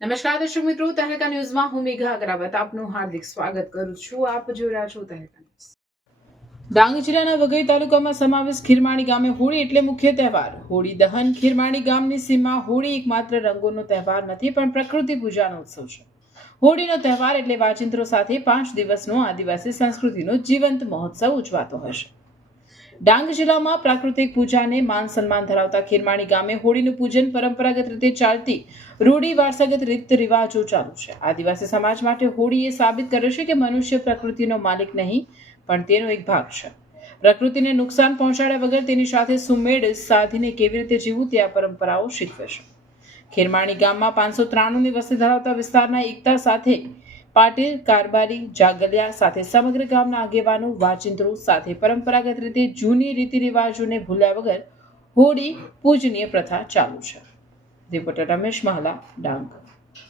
નમસ્કાર દર્શક મિત્રો, તહેલકા ન્યૂઝમાં હું મેઘા અગ્રવાલ આપનું હાર્દિક સ્વાગત કરું છું. આપ જોઈ રહ્યા છો તહેલકા ન્યૂઝ. ડાંગ જિલ્લાના વઘઈ તાલુકામાં સમાવેશ ખીરમાણી ગામે હોળી એટલે મુખ્ય તહેવાર. હોળી દહન. ખીરમાણી ગામની સીમા હોળી એકમાત્ર રંગોનો તહેવાર નથી, પણ પ્રકૃતિ પૂજાનો ઉત્સવ છે. હોળીનો તહેવાર એટલે વાજિંત્રો સાથે 5 દિવસનો આદિવાસી સંસ્કૃતિનો જીવંત મહોત્સવ ઉજવાતો હશે. ડાંગ જિલ્લામાં પ્રાકૃતિક પૂજાને માન સન્માન ધરાવતા ખીરમાણી ગામે હોળીનું પૂજન પરંપરાગત રીતે ચાલતી રૂઢિ વારસાગત રીત રિવાજો ચાલુ છે. આદિવાસી સમાજ માટે હોળી એ સાબિત કરે છે કે મનુષ્ય પ્રકૃતિનો માલિક નહીં, પણ તેનો એક ભાગ છે. પ્રકૃતિને નુકસાન પહોંચાડ્યા વગર તેની સાથે સુમેળ સાધીને કેવી રીતે જીવવું તે આ પરંપરાઓ શીખવે છે. ખીરમાણી ગામમાં 593ની વસ્તી ધરાવતા વિસ્તારના એકતા સાથે પાટીલ, કારબારી, જાગલિયા સાથે સમગ્ર ગામના આગેવાનો વાજિંત્રો સાથે પરંપરાગત રીતે જૂની રીતિ રિવાજોને ભૂલ્યા વગર હોળી પૂજનીય પ્રથા ચાલુ છે. રિપોર્ટર રમેશ મહલા, ડાંગ.